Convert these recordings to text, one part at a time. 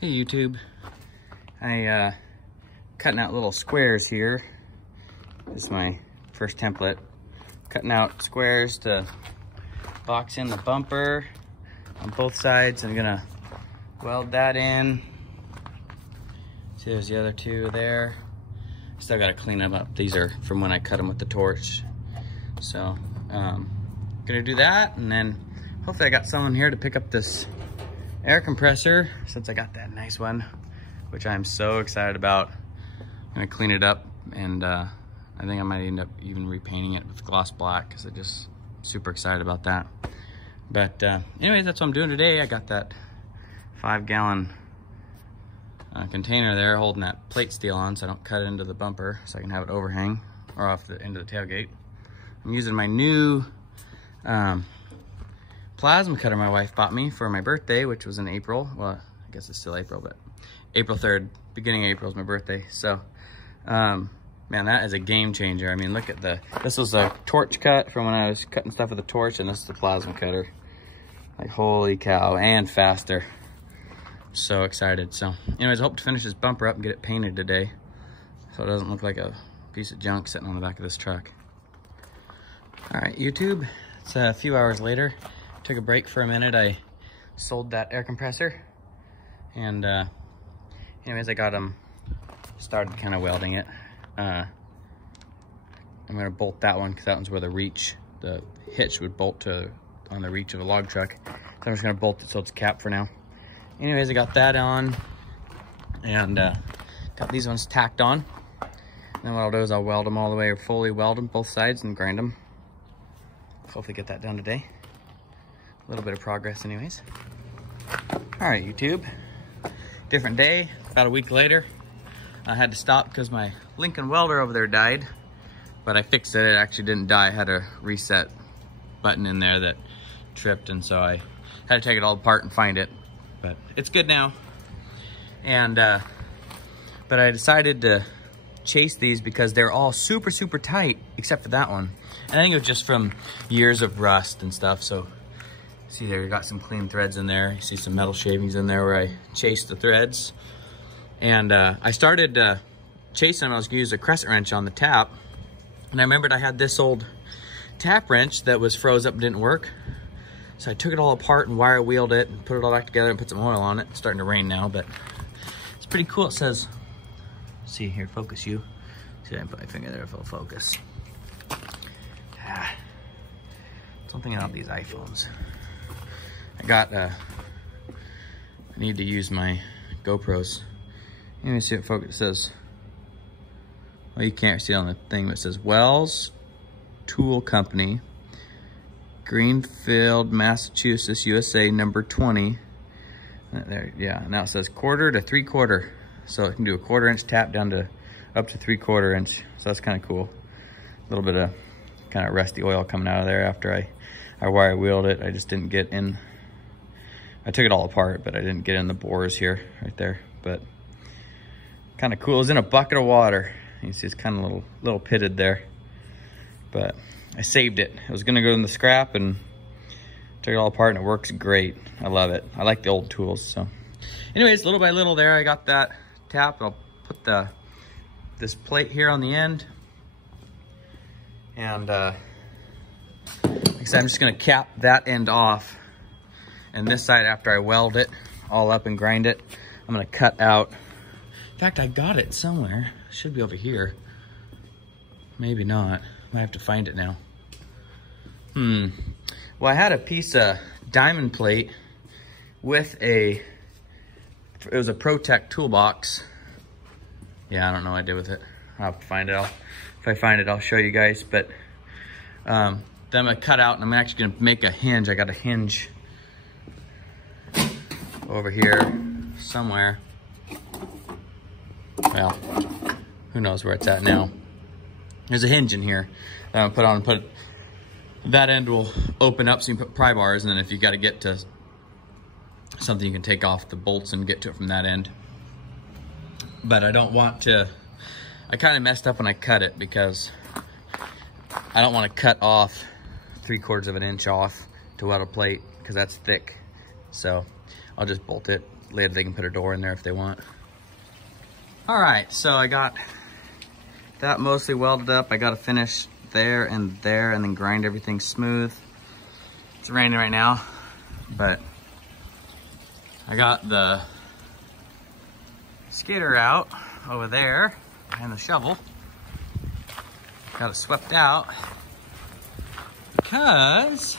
Hey YouTube, I cutting out little squares here. This is my first template. Cutting out squares to box in the bumper on both sides. I'm gonna weld that in. See, there's the other two there. Still gotta clean them up. These are from when I cut them with the torch. So, gonna do that, and then hopefully I got someone here to pick up this air compressor since I got that nice one, which I'm so excited about. I'm gonna clean it up, and I think I might end up even repainting it with gloss black because I'm just super excited about that. But anyways, that's what I'm doing today. I got that 5-gallon container there holding that plate steel on so I don't cut it into the bumper, so I can have it overhang or off the end of the tailgate. I'm using my new plasma cutter my wife bought me for my birthday, which was in April. Well, I guess it's still April, but April 3rd, beginning of April is my birthday. So, man, that is a game changer. I mean, look at this was a torch cut from when I was cutting stuff with a torch, and this is the plasma cutter. Like, holy cow, and faster. So excited. So, anyways, I hope to finish this bumper up and get it painted today so it doesn't look like a piece of junk sitting on the back of this truck. All right, YouTube, it's a few hours later. Took a break for a minute. I sold that air compressor, and anyways, I got them started kind of welding it. I'm gonna bolt that one because that one's where the hitch would bolt to on the reach of a log truck. So I'm just gonna bolt it so it's capped for now. Anyways, I got that on, and got these ones tacked on. And then what I'll do is I'll weld them all the way, or fully weld them both sides and grind them. Hopefully get that done today. A little bit of progress anyways. All right, YouTube, different day. About a week later, I had to stop because my Lincoln welder over there died, but I fixed it. It actually didn't die. I had a reset button in there that tripped, and so I had to take it all apart and find it, but it's good now. And but I decided to chase these because they're all super tight except for that one. And I think it was just from years of rust and stuff. So see there, you got some clean threads in there. You see some metal shavings in there where I chased the threads. And I started chasing them. I was gonna use a crescent wrench on the tap. And I remembered I had this old tap wrench that was froze up and didn't work. So I took it all apart and wire wheeled it and put it all back together and put some oil on it. It's starting to rain now, but it's pretty cool. It says, see here, focus you. See, I put my finger there if it'll focus. Something about these iPhones. I need to use my GoPros. Let me see what focus says. Well, you can't see on the thing, but it says Wells Tool Company, Greenfield, Massachusetts, USA, number 20. There, yeah, now it says 1/4 to 3/4. So it can do a 1/4 inch tap down to up to 3/4 inch. So that's kind of cool. A little bit of kind of rusty oil coming out of there after I wire wheeled it. I just didn't get in. I took it all apart, but I didn't get in the bores here, right there. But kind of cool. It was in a bucket of water. You see it's kind of little pitted there. But I saved it. It was gonna go in the scrap, and took it all apart, and it works great. I love it. I like the old tools. So anyways, little by little there, I got that tap. I'll put this plate here on the end. And like I said, I'm just gonna cap that end off. And this side, after I weld it all up and grind it, I'm gonna cut out. In fact, I got it somewhere. It should be over here. Maybe not. Might have to find it now. Well, I had a piece of diamond plate with it was a ProTech toolbox. Yeah, I don't know what I did with it. I'll have to find it. If I find it, I'll show you guys. But then I'm gonna cut out, and I'm actually gonna make a hinge. I got a hinge over here somewhere. Well, who knows where it's at now. There's a hinge in here that I'm gonna put on. That end will open up so you can put pry bars, and then if you got to get to something, you can take off the bolts and get to it from that end. But I don't want to. I kind of messed up when I cut it because I don't want to cut off 3/4 of an inch off to weld a plate because that's thick. So I'll just bolt it. Later they can put a door in there if they want. All right, so I got that mostly welded up. I got to finish there, and then grind everything smooth. It's raining right now, but I got the skidder out over there and the shovel. Got it swept out because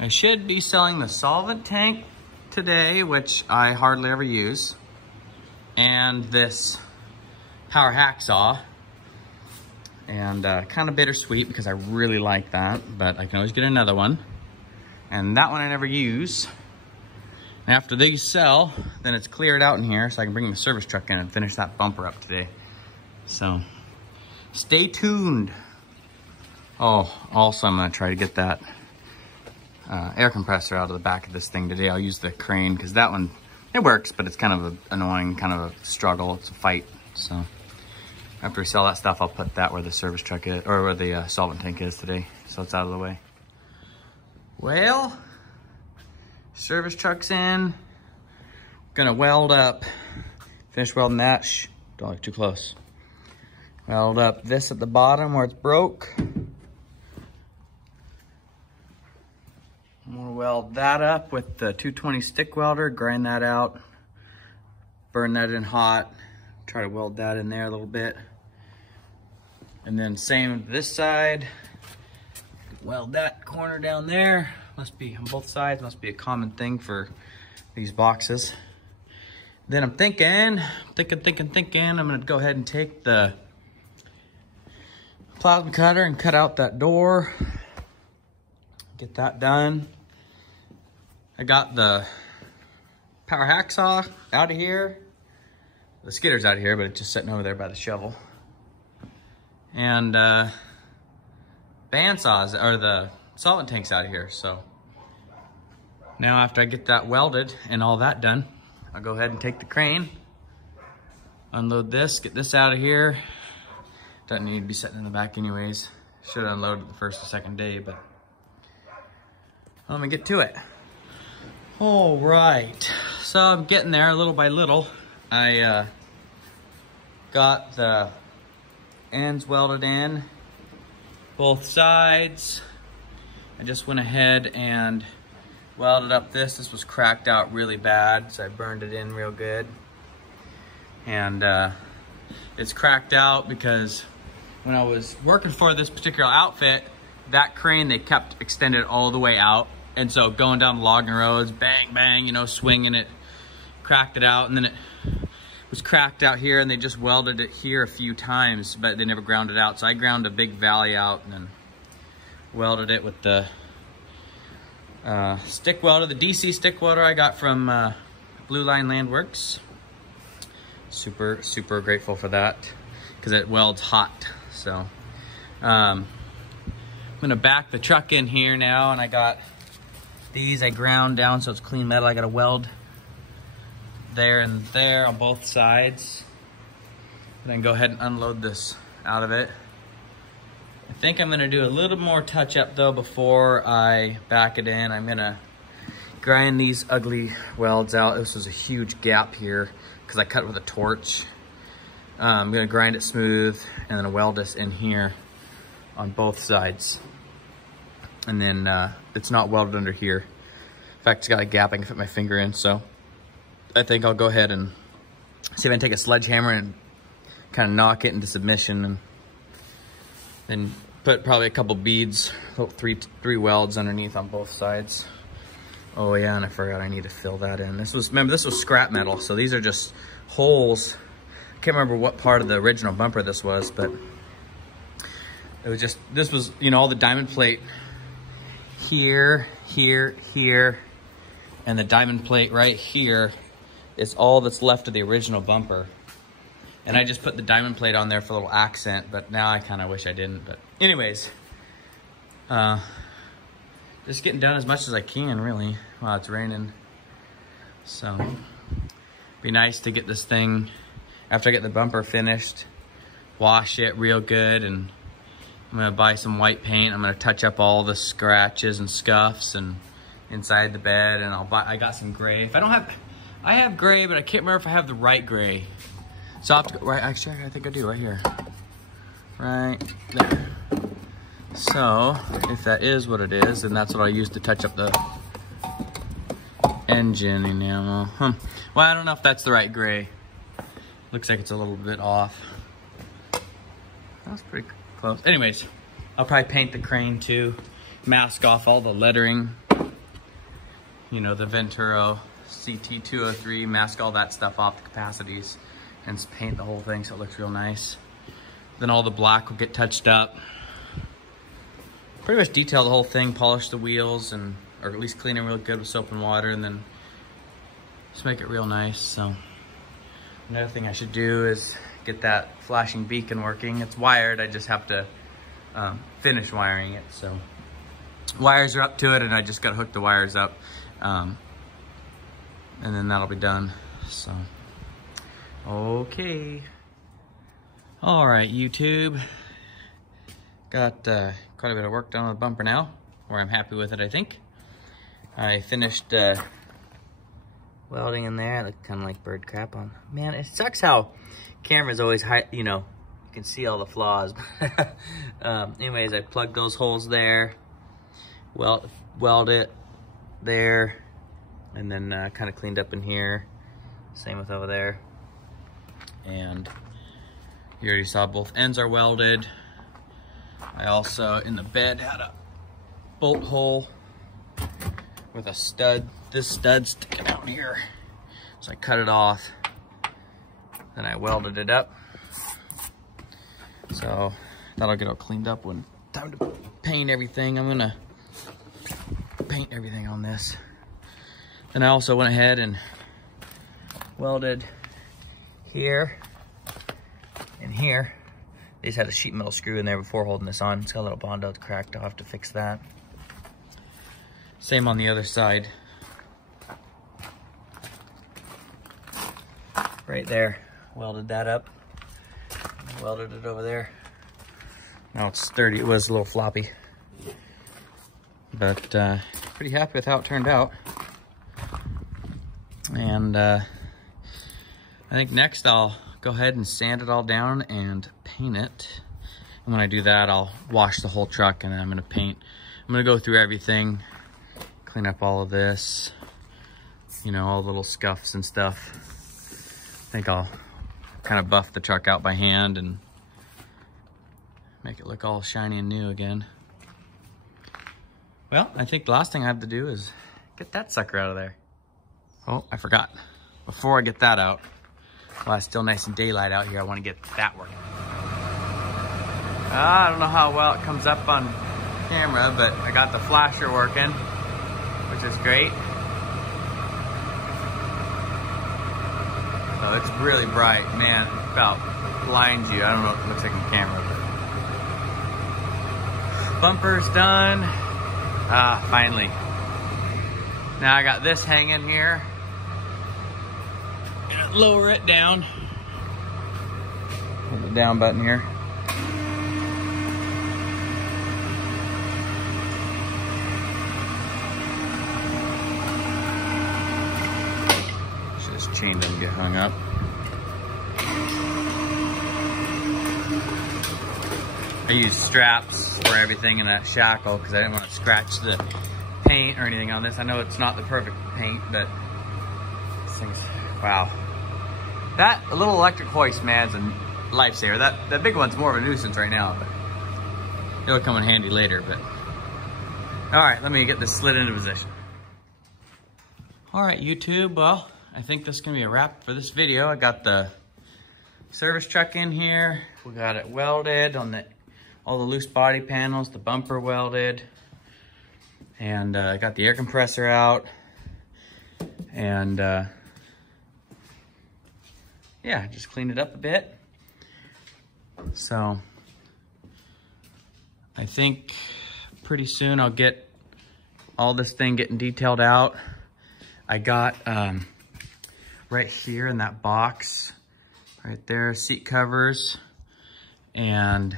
I should be selling the solvent tank today, which I hardly ever use, and this power hacksaw. And kind of bittersweet because I really like that, but I can always get another one. And that one I never use. And after these sell, then it's cleared out in here so I can bring the service truck in and finish that bumper up today. So stay tuned. Oh, also I'm gonna try to get that air compressor out of the back of this thing today. I'll use the crane because that one, it works, but it's kind of an annoying, kind of a struggle. It's a fight. So after we sell that stuff, I'll put that where the service truck is, or where the solvent tank is today, so it's out of the way. Well, service truck's in. Gonna weld up, finish welding that. Shh, don't look too close. Weld up this at the bottom where it's broke. I'm gonna weld that up with the 220 stick welder, grind that out, burn that in hot, try to weld that in there a little bit. And then same this side, weld that corner down there. Must be on both sides, must be a common thing for these boxes. Then I'm thinking, I'm gonna go ahead and take the plasma cutter and cut out that door. Get that done. I got the power hacksaw out of here. The skidder's out of here, but it's just sitting over there by the shovel. And bandsaws, or the solvent tank's out of here. So now after I get that welded and all that done, I'll go ahead and take the crane, unload this, get this out of here. Doesn't need to be sitting in the back anyways. Should have unloaded the first or second day, but let me get to it. All right, so I'm getting there little by little. I got the ends welded in, both sides. I just went ahead and welded up this. This was cracked out really bad, so I burned it in real good. And it's cracked out because when I was working for this particular outfit, that crane, they kept extended all the way out. And so going down the logging roads, bang, bang, you know, swinging it, cracked it out. And then it was cracked out here, and they just welded it here a few times, but they never ground it out. So I ground a big valley out and then welded it with the stick welder, the DC stick welder I got from Blue Line Landworks. Super grateful for that because it welds hot. So I'm gonna back the truck in here now, and I got these I ground down so it's clean metal. I got to weld there and there on both sides, and then go ahead and unload this out of it. I think I'm gonna do a little more touch up though before I back it in. I'm gonna grind these ugly welds out. This was a huge gap here because I cut with a torch. I'm gonna grind it smooth and then weld this in here on both sides. And then it's not welded under here. In fact, it's got a gap I can fit my finger in. So I think I'll go ahead and see if I can take a sledgehammer and kind of knock it into submission, and then put probably a couple beads, three welds underneath on both sides. Oh yeah, and I forgot I need to fill that in. Remember, this was scrap metal, so these are just holes. I can't remember what part of the original bumper this was, but it was just, this was, you know, all the diamond plate here, and the diamond plate right here is all that's left of the original bumper. And I just put the diamond plate on there for a little accent, but now I kind of wish I didn't. But anyways, just getting done as much as I can, really, while it's raining. So be nice to get this thing, after I get the bumper finished, wash it real good, and I'm gonna buy some white paint. I'm gonna touch up all the scratches and scuffs and inside the bed, and I got some gray. I have gray, but I can't remember if I have the right gray. So I'll have to go, right, actually, I think I do right here. Right there. So if that is what it is, then that's what I'll use to touch up the engine enamel. Well, I don't know if that's the right gray. Looks like it's a little bit off. That's pretty close. Anyways, I'll probably paint the crane too. Mask off all the lettering. You know, the Venturo CT203, mask all that stuff off, the capacities, and paint the whole thing so it looks real nice. Then all the black will get touched up. Pretty much detail the whole thing, polish the wheels, and or at least clean them real good with soap and water, and then just make it real nice. So another thing I should do is get that flashing beacon working. It's wired, I just have to finish wiring it. So wires are up to it, and I just gotta hook the wires up, and then that'll be done. So okay. All right, YouTube. Got quite a bit of work done on the bumper now, or I'm happy with it, I think. I finished welding in there. It looked kind of like bird crap on. Man, it sucks how cameras always hide, you know, you can see all the flaws. Anyways, I plugged those holes there, weld it there, and then kind of cleaned up in here. Same with over there. And you already saw both ends are welded. I also, in the bed, had a bolt hole with a stud, this stud sticking out here. So I cut it off, then I welded it up. So that'll get all cleaned up when time to paint everything. I'm gonna paint everything on this. Then I also went ahead and welded here and here. They just had a sheet metal screw in there before holding this on. It's got a little Bondo cracked. I'll have to fix that. Same on the other side. Right there. Welded that up. Welded it over there. Now it's sturdy. It was a little floppy. But pretty happy with how it turned out. And I think next I'll go ahead and sand it all down and paint it. And when I do that, I'll wash the whole truck, and then I'm gonna paint. I'm gonna go through everything, clean up all of this, you know, all the little scuffs and stuff. I think I'll kind of buff the truck out by hand and make it look all shiny and new again. Well, I think the last thing I have to do is get that sucker out of there. Oh, I forgot. Before I get that out, while it's still nice and daylight out here, I want to get that working. I don't know how well it comes up on camera, but I got the flasher working, which is great. So it's really bright, man. It about blinds you. I don't know what it looks like on camera, but bumper's done. Finally. Now I got this hanging here. Gonna lower it down. Hit the down button here. So this chain doesn't get hung up. I use straps for everything in that shackle because I didn't want to scratch the paint or anything on this. I know it's not the perfect paint, but this thing's, wow. That little electric hoist, man, is a lifesaver. That big one's more of a nuisance right now, but it'll come in handy later. But all right, let me get this slid into position. All right, YouTube, well, I think this is gonna be a wrap for this video. I got the service truck in here. We got it welded on all the loose body panels, the bumper welded, and I got the air compressor out, and yeah, just cleaned it up a bit. So I think pretty soon I'll get all this thing getting detailed out. I got right here in that box, right there, seat covers, and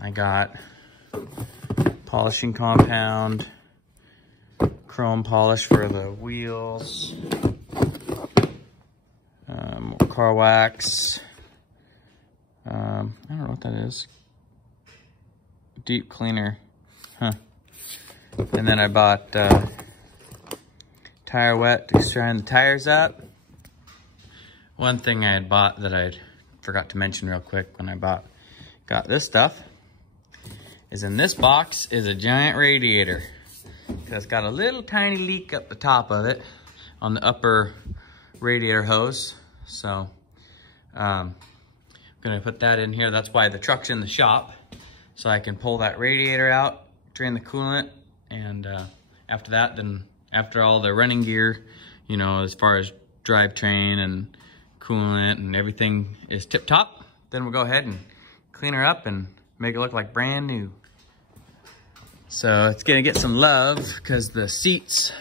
I got polishing compound, chrome polish for the wheels. More car wax. I don't know what that is. Deep cleaner. Huh. And then I bought tire wet to shine the tires up. One thing I had bought that I forgot to mention real quick when I got this stuff is in this box is a giant radiator. It's got a little tiny leak up the top of it on the upper radiator hose. So I'm gonna put that in here. That's why the truck's in the shop. So I can pull that radiator out, drain the coolant, and after that, then after all the running gear, you know, as far as drivetrain and coolant and everything is tip top, then we'll go ahead and clean her up and make it look like brand new. So it's gonna get some love because the seats,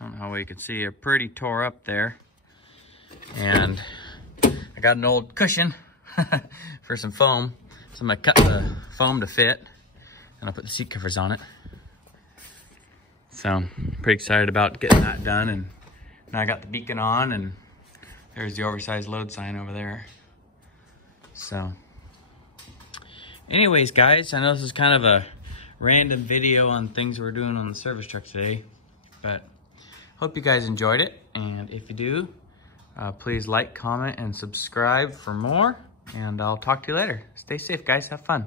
I don't know how well you can see, are pretty tore up there. And I got an old cushion for some foam. So I'm gonna cut the foam to fit and I'll put the seat covers on it. So I'm pretty excited about getting that done. And now I got the beacon on and there's the oversized load sign over there. So anyways, guys, I know this is kind of a random video on things we're doing on the service truck today, but hope you guys enjoyed it. And if you do, please like, comment, and subscribe for more. And I'll talk to you later. Stay safe, guys. Have fun.